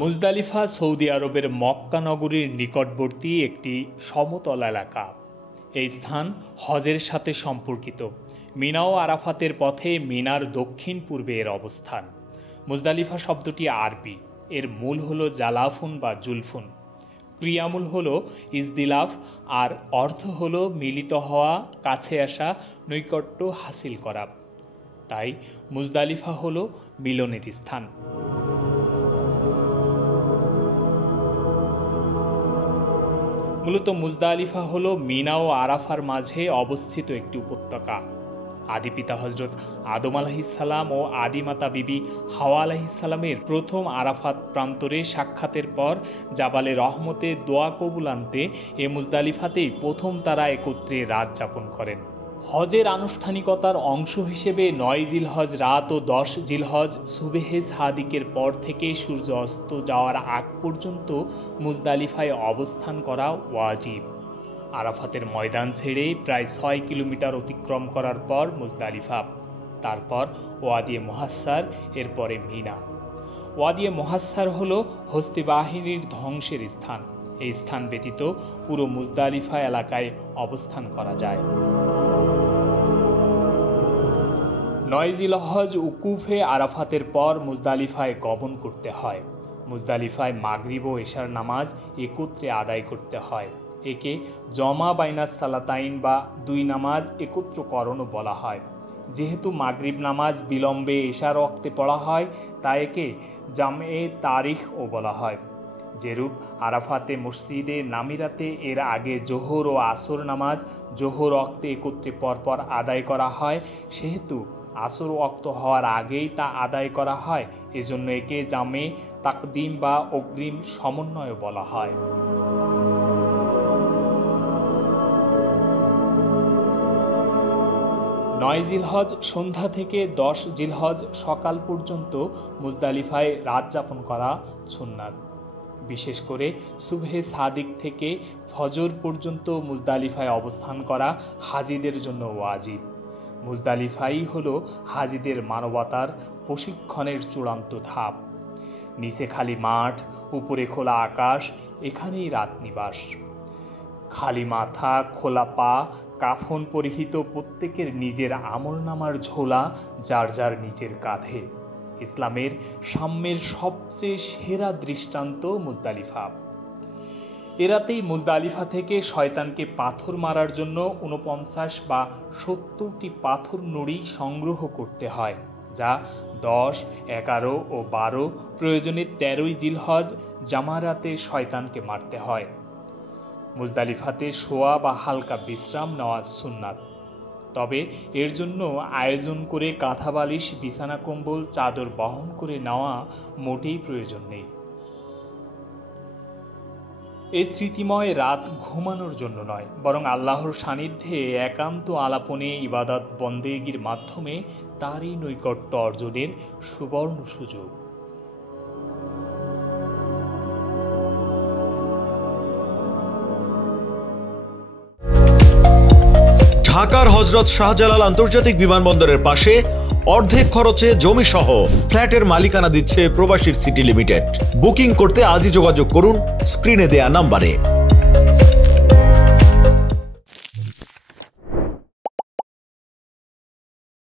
Muzdalifah Saudi আরবের মক্কা নগরীর নিকটবর্তী একটি সমতল এলাকা। এই স্থান হজের সাথে সম্পর্কিত। মিনা ও আরাফাতের পথে মিনার দক্ষিণ পূর্বে এর অবস্থান। মুজদালিফা শব্দটি আরবি, এর মূল হলো জালাফুন বা জুলফুন, ক্রিয়ামূল হলো ইজদিলাফ, আর অর্থ হলো মিলিত হওয়া, কাছে আসা, নৈকট্য হাসিল করা। তাই মুজদালিফা হলো মিলনের স্থান। মূলত মুজদালিফা হলো মিনা ও আরাফার মাঝে অবস্থিত একটি উপত্যকা। আদি পিতা হজরত আদম আলাইহিসসালাম ও আদিমাতা বিবি হাওয়া আলাইহিসসালামের প্রথম আরাফাত প্রান্তরে সাক্ষাতের পর জাবালে রহমতে দোয়া কবুল আনতে এ মুজদালিফাতেই প্রথম তারা একত্রে রাত যাপন করেন। হজের আনুষ্ঠানিকতার অংশ হিসেবে ৯ জিলহজ রাত ও ১০ জিলহজ সুবেহে সাদিকের পর থেকে সূর্য অস্ত যাওয়ার আগ পর্যন্ত মুজদালিফায় অবস্থান করা ওয়াজিব। আরাফাতের ময়দান ছেড়ে প্রায় ৬ কিলোমিটার অতিক্রম করার পর মুজদালিফা, তারপর ওয়াদিয়ে মুহাসসার, এরপরে মিনা। ওয়াদিয়ে মুহাসসার হল হস্তি বাহিনীর ধ্বংসের স্থান। এই স্থান ব্যতীত পুরো মুজদালিফা এলাকায় অবস্থান করা যায়। ৯ জিলহজ উকুফে আরাফাতের পর মুজদালিফায় গমন করতে হয়। মুজদালিফায় মাগরিব ও এশার নামাজ একত্রে আদায় করতে হয়। একে জমা বাইনাস সালাতাইন বা দুই নামাজ একত্রকরণও বলা হয়। যেহেতু মাগরিব নামাজ বিলম্বে এশার ওয়াক্তে পড়া হয়, তাই একে জামে তারিখও বলা হয়। যেরূপ আরাফাতে মসজিদে নামিরাতে এর আগে জোহর ও আসর নামাজ জোহর ওয়াক্তে একত্রে পরপর আদায় করা হয়, সেহেতু আসর ওয়াক্ত হওয়ার আগেই তা আদায় করা হয়। এজন্য একে জামে তাকদিম বা অগ্রিম সমন্বয় বলা হয়। নয় জিলহজ সন্ধ্যা থেকে ১০ জিলহজ সকাল পর্যন্ত মুজদালিফায় রাত যাপন করা সুন্নাত। বিশেষ করে সুবহে সাদিক থেকে ফজর পর্যন্ত মুজদালিফায় অবস্থান করা হাজিদের জন্য ওয়াজিব। মুজদালিফাই হলো হাজিদের মানবতার প্রশিক্ষণের চূড়ান্ত ধাপ। নিচে খালি মাঠ, উপরে খোলা আকাশ, এখানেই রাত নিবাস। খালি মাথা, খোলা পা, কাফন পরিহিত প্রত্যেকের নিজের আমলনামার ঝোলা যার যার নিজের কাঁধে। ইসলামের সাম্যের সবচেয়ে সেরা দৃষ্টান্ত মুজদালিফা। এরাতেই মুজদালিফা থেকে শয়তানকে পাথর মারার জন্য ৪৯ বা ৭০টি পাথর নুড়ি সংগ্রহ করতে হয়, যা ১০, ১১ ও ১২, প্রয়োজনে ১৩ই জিলহজ জামারাতে শয়তানকে মারতে হয়। মুজদালিফাতে শোয়া বা হালকা বিশ্রাম নেওয়া সুন্নাত। তবে এর জন্য আয়োজন করে কাঁথা বালিশ, বিছানা কম্বল, চাদর বহন করে নেওয়া মোটেই প্রয়োজন নেই। এই স্মৃতিময় রাত ঘুমানোর জন্য নয়, বরং আল্লাহর সান্নিধ্যে একান্ত আলাপনে ইবাদত বন্দেগীর মাধ্যমে তারই নৈকট্য অর্জনের সুবর্ণ সুযোগ। ঢাকার হযরত শাহজালাল আন্তর্জাতিক বিমানবন্দরের পাশে অর্ধেক খরচে জমি সহ ফ্ল্যাটের মালিকানা দিচ্ছে প্রবাসীর সিটি লিমিটেড। বুকিং করতে আজই যোগাযোগ করুন স্ক্রিনে দেয়া নাম্বারে।